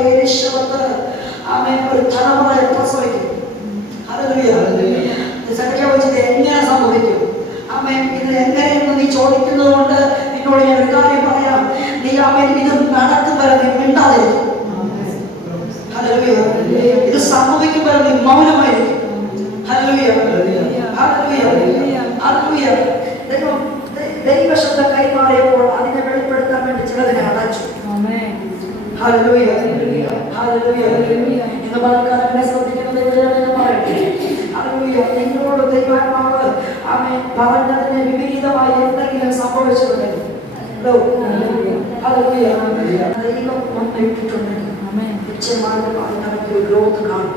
എലീശാവ് ആമേൻ ഒരു തലമുറയെ പ്രസവിക്കും. ഹല്ലേലൂയ. സഖറിയ ചോദിച്ചത് എങ്ങനെ സംഭവിക്കും? ആമേൻ ഇത് എങ്ങനെയെന്ന് നീ ചോദിക്കുന്നത് കൊണ്ട് നിന്നോട് ഞാൻ ഒരു കാര്യം പറയാം. നീ ആമേൻ ഇത് നടക്കും വരെ നീ മിണ്ടാതിരിക്കും. ഹല്ലേലൂയ. ഇത് സംഭവിക്കും വരെ നീ മൗനമായിരിക്കും. ഹല്ലേലൂയ. ഹല്ലേലൂയ. ഹല്ലേലൂയ. ദൈവശബ്ദം കൈമാറിയപ്പോൾ അതിനെ വെളിപ്പെടുത്താൻ വേണ്ടി ചിലതിനെ അടച്ചു. ഹല്ലേലൂയ. ഹല്ലേലൂയ. ഇന്ന് പലർക്കും ശ്രദ്ധിക്കുന്നത് പറയട്ടെ. ഹല്ലേലൂയ. നിങ്ങളോട് ദൈവാത്മാവ് ആമേൻ പറഞ്ഞതിന് വിപരീതമായി എന്തെങ്കിലും സംഭവിച്ചിട്ടുണ്ടെങ്കിൽ ഹല്ലേലൂയ ദൈവം വന്നിട്ടുണ്ടെങ്കിൽ നിശ്ചയമായും അതിനകത്ത് ഒരു ഗ്രോത്ത് കാണും.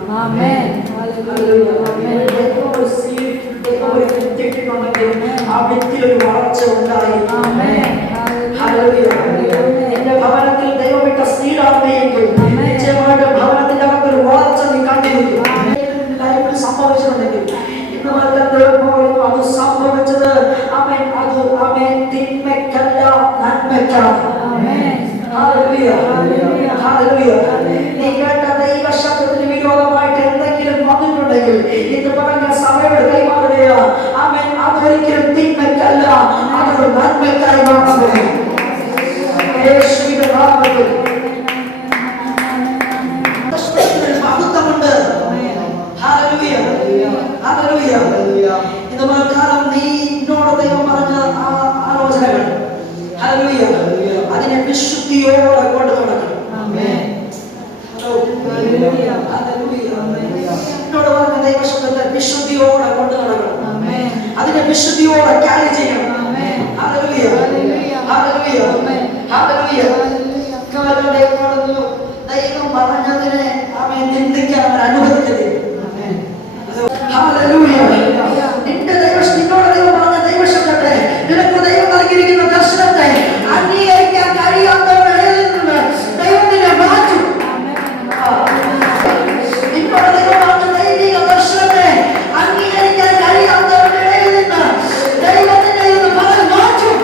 ആ വ്യക്തിയിൽ ഒരു വളർച്ച ഉണ്ടായി. എന്റെ ഭവനത്തിൽ ദൈവമിട്ട സീഡാണെങ്കിൽ നിശ്ചയമായിട്ടും ഭവനത്തിന്റെ അകത്ത് ഒരു വളർച്ച നീ കണ്ടിരിക്കും. സംഭവിച്ചിട്ടുണ്ടെങ്കിൽ ഇന്ന് പറയുന്നു അത് സംഭവിച്ചത് അവൻ അത് അവൻ തിന്മയ്ക്കല്ല നന്മയ്ക്കാണ്. നീ കേട്ട ദൈവശബ്ദത്തിന് വിരോധമായിട്ട് എന്തെങ്കിലും വന്നിട്ടുണ്ടെങ്കിൽ ഇത് പറഞ്ഞ സഭയോട് കൈമാറുകയോ അവൻ അതൊരിക്കലും തിന്മയ്ക്കല്ല അതൊരു നന്മയ്ക്കായി മാറുന്നു. യേശുവിന്റെ നാമത്തിൽ മഹത്വമുണ്ട്. ഹല്ലേലൂയ. ഹല്ലേലൂയ. ഇത് കാലം നീ എന്നോട് ദൈവം പറഞ്ഞ ആലോചനകൾ ഹല്ലേലൂയ അതിനെ വിശുദ്ധിയോടെ കൊണ്ട് നടക്കണം. എന്നോട് പറഞ്ഞ ദൈവശബ്ദത്തെ വിശുദ്ധിയോടെ കൊണ്ട് നടക്കണം. അതിനെ വിശുദ്ധിയോടെ ക്യാരി ചെയ്യണം. ഹല്ലേലൂയ. ഹല്ലേലൂയ. ഹല്ലേലൂയ. ദൈവം പറഞ്ഞതിനെ അവൻ നിന്ദിക്കാൻ അവൻ അനുവദിക്കരുത്. ഹല്ലേലൂയ. നിന്റെ നിന്നോട് ദൈവം പറഞ്ഞ ദൈവശബ്ദത്തെ നിനക്ക് ദൈവം നൽകിയിരിക്കുന്ന ദർശനത്തെ അംഗീകരിക്കാൻ കഴിയാത്തവരുടെ നിന്ന് ദൈവം നിന്നെ മാറ്റും. നിന്നോട് ദൈവം പറഞ്ഞ ദൈവിക ദർശനത്തെ അംഗീകരിക്കാൻ കഴിയാത്തവരുടെ നിന്ന് ദൈവം നിന്നെ ഇന്ന് പകൽ മാറ്റും.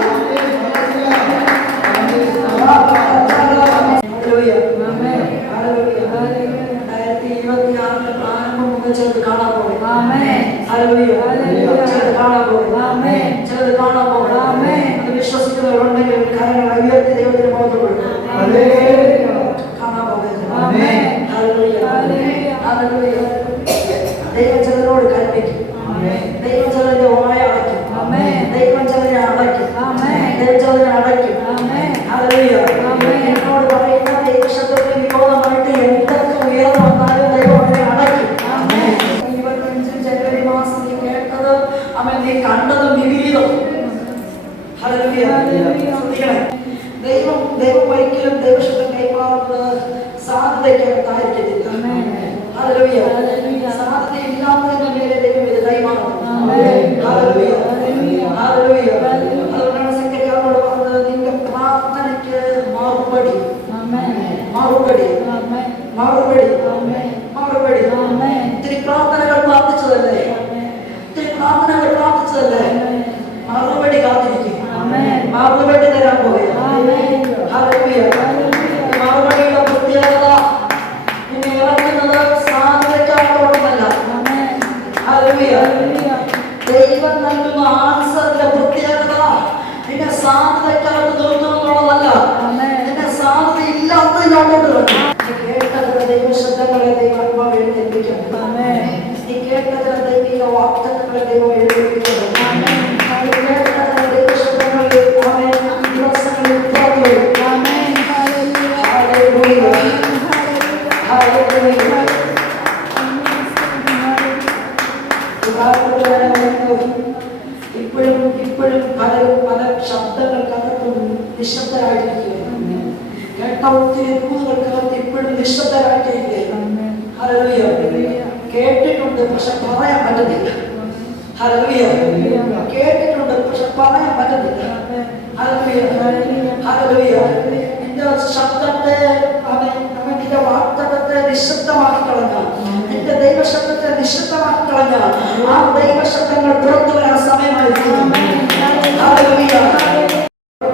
ചിലത് കാണാൻ പോകും. ചിലത് കാണാൻ പോകും. അത് വിശ്വസിക്കുന്നവരുണ്ടെങ്കിൽ കാര്യങ്ങൾ ഉയർത്തി ദൈവത്തിന് ബോധപ്പെടും. കാണാൻ പോകുന്നത് ദൈവം ചിലരോട് കൽപ്പിക്കും. ദൈവം ചിലതിന്റെ വായ അടയ്ക്കും. ദൈവം ചിലതിനെ അടയ്ക്കും. ദൈവം ചിലതിനെ അടയ്ക്കും. എന്നോട് പറയുന്ന ദൈവശബ്ദത്തിന് വിരോധമായിട്ട് എന്തൊക്കെ ഉയർന്നു വന്നാലും ദൈവം അതിനെ അടയ്ക്കും. ജനുവരി മാസം നീ കേട്ടത് അവൻ നീ കണ്ടതും വിപരീതം. ദൈവം ഒരിക്കലും ദൈവശബ്ദം കൈമാറുന്നത് സാധ്യതയ്ക്കകത്തായിരിക്കത്തില്ല. സാധ്യതയില്ലാത്തതിന്റെ മേലെ ദൈവം ഇത് കൈമാറും. അതുകൊണ്ടാണ് സെക്രട്ടറിയോട് പറഞ്ഞത് നിന്റെ പ്രാർത്ഥനയ്ക്ക് മറുപടി മറുപടി മറുപടി മറുപടി. ഇത്തിരി പ്രാർത്ഥനകൾ പ്രാർത്ഥിച്ചതല്ലേ, ഇത്തിരി പ്രാർത്ഥനകൾ പ്രാർത്ഥിച്ചതല്ലേ, മറുപടി കാത്തിരിക്കും. മറുപടി തരാൻ പോകുകയാണ്. മറുപടിയുടെ പ്രത്യേകത നിന്നെ ഇറങ്ങുന്നത് സാധ്യതക്കാരോടൊന്നല്ല. ദൈവം നൽകുന്ന ആൻസറിന്റെ പ്രത്യേകത നിന്നെ സാധ്യതക്കാരോട് നിർത്തുന്നുള്ളതല്ല, നിന്നെ സാധ്യത ഇല്ലാത്തതിനോട്ട് കേട്ടത് ദൈവശബ്ദങ്ങളെ ദൈവാത്മാവ് എഴുന്നേൽപ്പിക്കണം. നീ കേട്ടത് ദൈവിക വാഗ്ദത്തങ്ങളെ ദൈവം എഴുന്നേൽപ്പിക്കണം. ദൈവശബ്ദങ്ങളിൽ ദിവസങ്ങളിൽ ഇപ്പോഴും ഇപ്പോഴും പല ശബ്ദങ്ങൾക്കകത്തും നിശബ്ദരായിട്ടിരിക്കുകയാണ്. കേട്ട ഒത്തിരി ദൂതുകൾക്കകത്ത് ഇപ്പോഴും നിശബ്ദരായിട്ടിരിക്കുകയാണ്. കേട്ടിട്ടുണ്ട് പക്ഷെ പറയാൻ പറ്റുന്നില്ല. കേട്ടിട്ടുണ്ട് പക്ഷെ പറയാൻ പറ്റുന്നില്ല. നിന്റെ ശബ്ദത്തെ നിന്റെ വാർത്തകത്തെ നിശബ്ദമാക്കി കളഞ്ഞ, നിന്റെ ദൈവശബ്ദത്തെ നിശബ്ദമാക്കി കളഞ്ഞ ആ ദൈവശബ്ദങ്ങൾ പുറത്തു വരാൻ സമയമായിരിക്കും.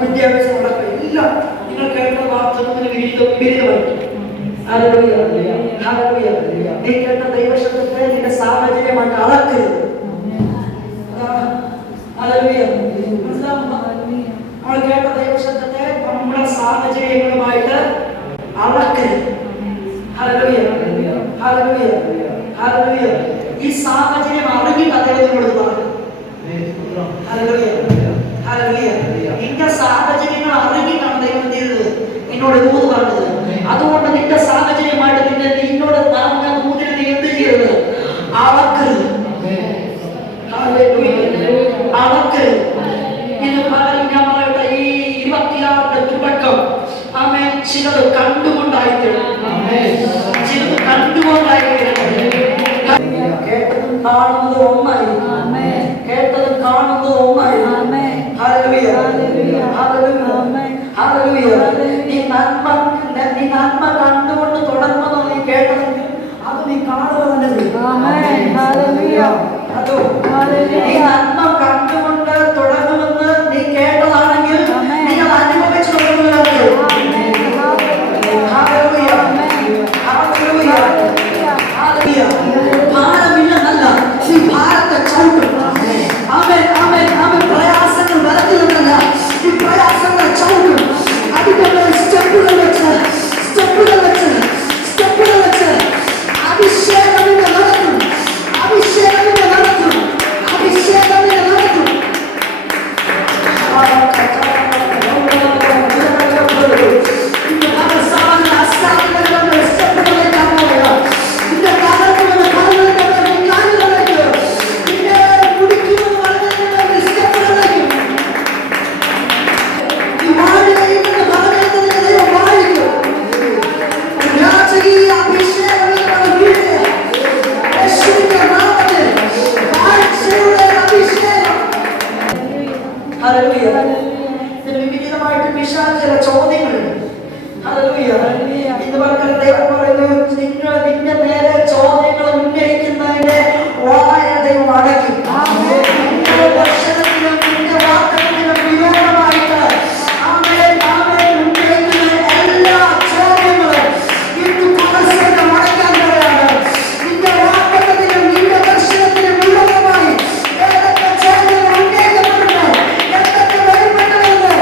വിദ്യാഭ്യാസം എല്ലാം നിങ്ങൾ കേട്ട വാർത്തകത്തിന് വിപരീതമായിരിക്കും. ഹല്ലേലൂയ. ഹല്ലേലൂയ. നീ കേട്ട ദൈവശബ്ദത്തെ നിന്റെ സാഹചര്യമായിട്ട് അളക്കരുത്. ഹല്ലേലൂയ. മനസ്സിലാവുന്നു? നമ്മൾ കേട്ട ദൈവശബ്ദത്തെ നമ്മുടെ സാഹചര്യങ്ങളുമായിട്ട് അളക്കരുത്. ഹല്ലേലൂയ. ഹല്ലേലൂയ. ഹല്ലേലൂയ. ഈ സാഹചര്യം അറിഞ്ഞിട്ട് അദ്ദേഹം നിങ്ങളോട് പറഞ്ഞു. ഹല്ലേലൂയ. ഹല്ലേലൂയ. നിന്റെ സാഹചര്യങ്ങൾ അറിഞ്ഞിട്ടാണ് ദൈവം ചെയ്തത് നിന്നോട് ദൂത് പറഞ്ഞത്. അതുകൊണ്ട് നിന്റെ സാഹചര്യമായിട്ട് നിന്നോട് പറഞ്ഞ ദൂതിനെ നീ എന്ത് ചെയ്യരുത്? അളക്കരുത്. ഹല്ലേലൂയ. അളക്കരുത്. ഇത് പലരും ഞാൻ പറയട്ടെ, ഈ 26 തുടക്കം ആമേൻ ചിലത് കണ്ടുകൊണ്ടായിരിക്കണം. ചിലത് കണ്ടുകൊണ്ടായിരിക്കണം. കേട്ടതും കാണുന്നത് ഒന്നായിരിക്കും. കേട്ടതും കാണുന്നത് ഒന്നായിരിക്കും. ഹല്ലേലൂയ. ഹല്ലേലൂയ. ഹല്ലേലൂയ. നീ നന്മ കണ്ടുകൊണ്ട് തുടങ്ങുമെന്ന് നീ കേട്ടതെങ്കിൽ അത് നീ കാണുക തന്നെ ചെയ്യും. നീ നന്മ കണ്ടുകൊണ്ട് തുടങ്ങുമെന്ന് നീ കേട്ടതാണെങ്കിൽ നീ അത് അനുഭവിച്ചു തുടങ്ങുകയാണ്. ഹല്ലേലൂയ. ഹല്ലേലൂയ. ഹല്ലേലൂയ. ഭാരമില്ലെന്നല്ല, നീ ഭാരത്തെ ചവിട്ടും. ആമേൻ. ആമേൻ. ആമേൻ. പ്രയാസങ്ങൾ വരത്തില്ലെന്നല്ല, ഈ പ്രയാസങ്ങളെ ചവിട്ടും. അതിന്റെ സ്റ്റെപ്പുകൾ വെച്ച് അഭിഷേകമിന്റെ നടക്കും. അഭിഷേകമിന്റെ നടക്കും. അഭിഷേകമിന്റെ നടക്കും. വിപരീതമായിട്ട് വിശാല ചോദ്യങ്ങളുണ്ട്. ഇത് പറഞ്ഞ ദൈവം പറയുന്നു, നിന്റെ നേരെ ചോദ്യങ്ങൾ ഉന്നയിക്കുന്നതിന്റെ വായ ദൈവം അടയ്ക്കും. നിന്റെ ദർശനത്തിനും നിന്റെ വാർത്തകളിലും വിരോധമായിട്ട് ഉന്നയിക്കുന്ന എല്ലാ ചോദ്യങ്ങളും ഇന്ന് പരസ്യം അടയ്ക്കാൻ പറയാണ്. നിന്റെ വാർത്തകളിലും നിന്റെ ദർശനത്തിനും വിരോധമായി ഏതൊക്കെ ചോദ്യങ്ങൾ ഉന്നയിക്കപ്പെടുന്നു, എന്തൊക്കെ വെളിപ്പെട്ടുവെന്ന്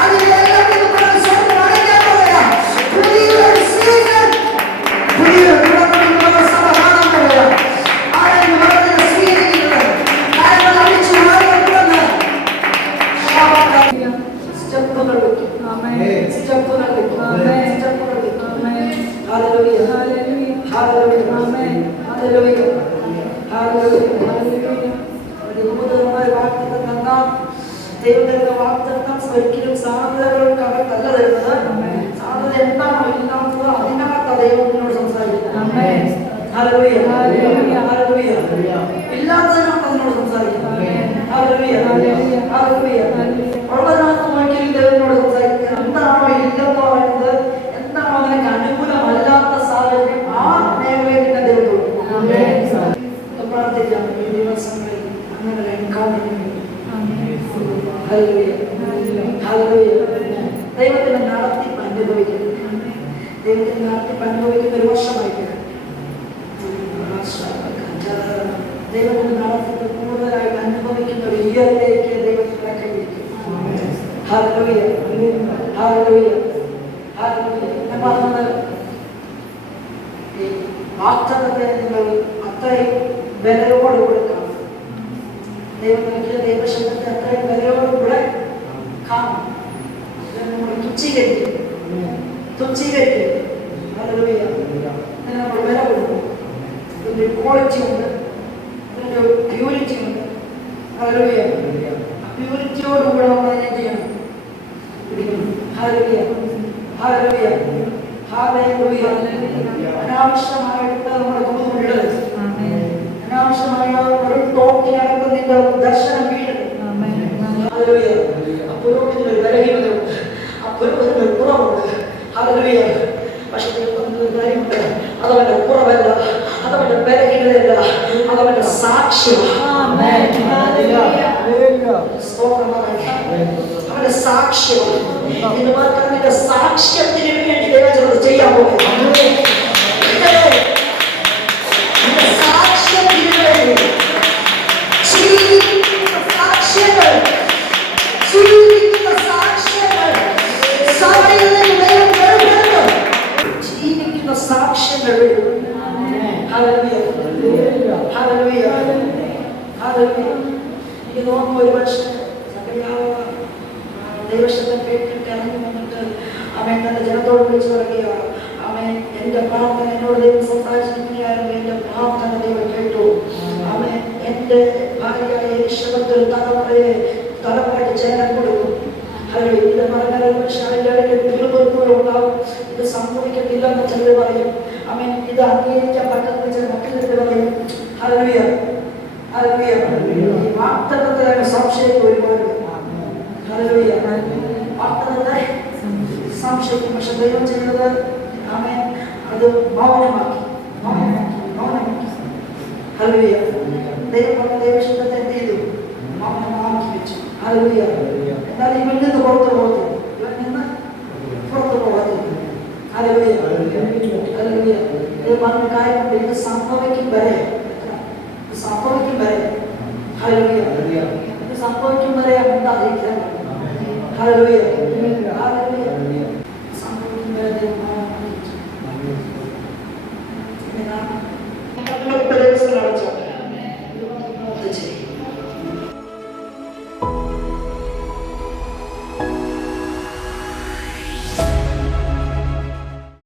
അതിലെല്ലാം ഇത് പരസ്യം അടയ്ക്കാൻ പറയാം. പുതിയൊരു സീസൺ, പുതിയൊരു തുടക്കമുള്ള സമാധാനം പറയാം. ആരെങ്കിലും വളരെ സ്വീകരിക്കുന്നത് കാര്യങ്ങൾ അടിച്ചു മാറിയിട്ടുണ്ടെന്ന് സ്റ്റെപ്പുകൾ വയ്ക്കും. സ്റ്റെപ്പുകൾ വയ്ക്കും. സ്റ്റെപ്പുകൾ വയ്ക്കും. ഹല്ലേലൂയ. ഹല്ലേലൂയ. ഹല്ലേലൂയ. ഹല്ലേലൂയ. ദൈവമായ വാഗ്ദത്തം തന്നാൽ ദൈവത്തിന്റെ വാഗ്ദത്തം ഒരിക്കലും സാധ്യതകൾക്ക് അകത്തല്ല തരുന്നത്. സാധ്യത എന്താണോ ഇല്ലാത്തത് അതിനകത്ത് ദൈവം നിന്നോട് സംസാരിക്കുന്നത്. ഹല്ലേലൂയ. ഹല്ലേലൂയ. ഇല്ലാത്തതിനകത്ത് അതിനോട് സംസാരിക്കുന്നത്. ഹല്ലേലൂയ. ഹല്ലേലൂയ. ഉള്ളതിനകത്ത് ഒരിക്കലും ദൈവത്തിനോട് സംസാരിക്കുന്നത്. എന്താണോ ഇല്ലെന്ന് പറയുന്നത്, എന്താണോ നിനക്ക് അനുകൂലമല്ലാത്ത സാഹചര്യം, ആ മേഖലയിൽ തന്നെ ദൈവത്തോട് പ്രാർത്ഥിക്കാം. ഈ ദിവസങ്ങളിൽ അങ്ങനെ ഒരു എൻകൗണ്ടർ. ഹല്ലേലൂയ. ഹല്ലേലൂയ. ദൈവത്തിന്റെ നടത്തിപ്പ് അനുഭവിക്കുന്നു. ദൈവത്തിന്റെ നടത്തിപ്പ് അനുഭവിക്കുന്ന ഒരു വർഷമായിട്ട് ദൈവത്തിന്റെ നടത്തിപ്പ് കൂടുതലായിട്ട് അനുഭവിക്കുന്ന ഒരു ഇയറിലേക്ക് ദൈവത്തിനെ കഴിക്കും. ഹല്ലേലൂയ. ഹല്ലേലൂയ. ഹല്ലേലൂയ. ഞാൻ പറഞ്ഞത് ഈ വാഗ്ദത്തത്തെ നിങ്ങൾ അത്രയും ബലയോട് കൊടുക്കണം. ദൈവത്തിന്റെ ദൈവശബ്ദത്തെ അത്രയും ബലയോടുകൂടെ കാണും. നമ്മൾ തുച്ഛീകരിക്കും. ഹല്ലേലൂയ. അതിന് നമ്മൾ വില കൊടുക്കും. ഇതിന്റെ ക്വാളിറ്റി ഉണ്ട്, ഇതിന്റെ പ്യൂരിറ്റി ഉണ്ട്. ഹല്ലേലൂയ. പ്യൂരിറ്റിയോടുകൂടെ നമ്മൾ അതിനെ ചെയ്യണം. ഹല്ലേലൂയ. ഹല്ലേലൂയ. ഹല്ലേലൂയ. അനാവശ്യമായിട്ട് നമ്മുടെ തോന്നുന്നത്, അനാവശ്യമായ ഒരു ടോക്കിനകത്ത് നിന്റെ ദർശനം വീഴരുത്. ഹല്ലേലൂയ. ആ പുരോഹിതനൊരു ബലഹീനതയുണ്ട്, ആ പുരോഹിതനൊരു കുറവുണ്ട്. ഹല്ലേലൂയ. പക്ഷെ ഒരു കാര്യമുണ്ട്, അതവന്റെ കുറവല്ല, അതവന്റെ ബലഹീനതയല്ല, അതവന്റെ സാക്ഷ്യം. അവന്റെ സാക്ഷ്യം. നിന്റെ സാക്ഷ്യത്തിന് വേണ്ടി ദൈവം ചെയ്യാൻ പോകും. സാക്ഷ്യം ജീവിക്കുന്ന സാക്ഷ്യങ്ങൾ എനിക്ക് തോന്നുന്നു ഒരു വർഷം ദൈവശബ്ദം കേട്ടിട്ട് ഇറങ്ങി വന്നിട്ട് അവൻ തന്റെ ജനത്തോട് വിളിച്ചു പറയുക, അവൻ എന്റെ പ്രാർത്ഥന എന്നോട് ദൈവം സംസാരിച്ചിരിക്കുകയായിരുന്നു, എന്റെ പ്രാർത്ഥന ദൈവം കേട്ടു. അവൻ എന്റെ ഭാര്യയായ ഈശ്വരത്തിൽ തലമുറയ്ക്ക് ജനം കൊടുക്കും. ഇത് പറഞ്ഞാൽ പക്ഷെ അതിൻ്റെ ഇടയ്ക്ക് തീർന്നുണ്ടാവും. ഇത് സംഭവിക്കത്തില്ലെന്ന് ചിലർ പറയും. അവൻ ഇത് അംഗീകരിക്കാൻ പറ്റുന്ന ചില മറ്റു പറയും. Hallelujah hallelujah. ഈ വാഗ്ദത്തത്തെ സംശയിക്കും ഒരുപാട്. ഹല്ലേലൂയ. വാഗ്ദത്തത്തെ സംശയിക്കും. പക്ഷെ ദൈവം ചെയ്യുന്നത് അവൻ അത് മൗനമാക്കി. ഹല്ലേലൂയ. ദൈവം പറഞ്ഞ ദൈവശബ്ദത്തെ എന്ത് ചെയ്തു? മൗനമാക്കി വെച്ചു. ഹല്ലേലൂയ. എന്നാൽ ഇവൻ നിന്ന് പുറത്തു പോകത്തില്ല. Hallelujah hallelujah. ഇത് പറഞ്ഞ കാര്യമുണ്ട്. ഇത് സംഭവിക്കും വരെ ഹല്ലേലൂയ. ഇത് സംഭവിക്കും വരെ ഉണ്ടായിരിക്കാൻ. Hallelujah hallelujah. സംഭവിക്കും വരെ ദൈവം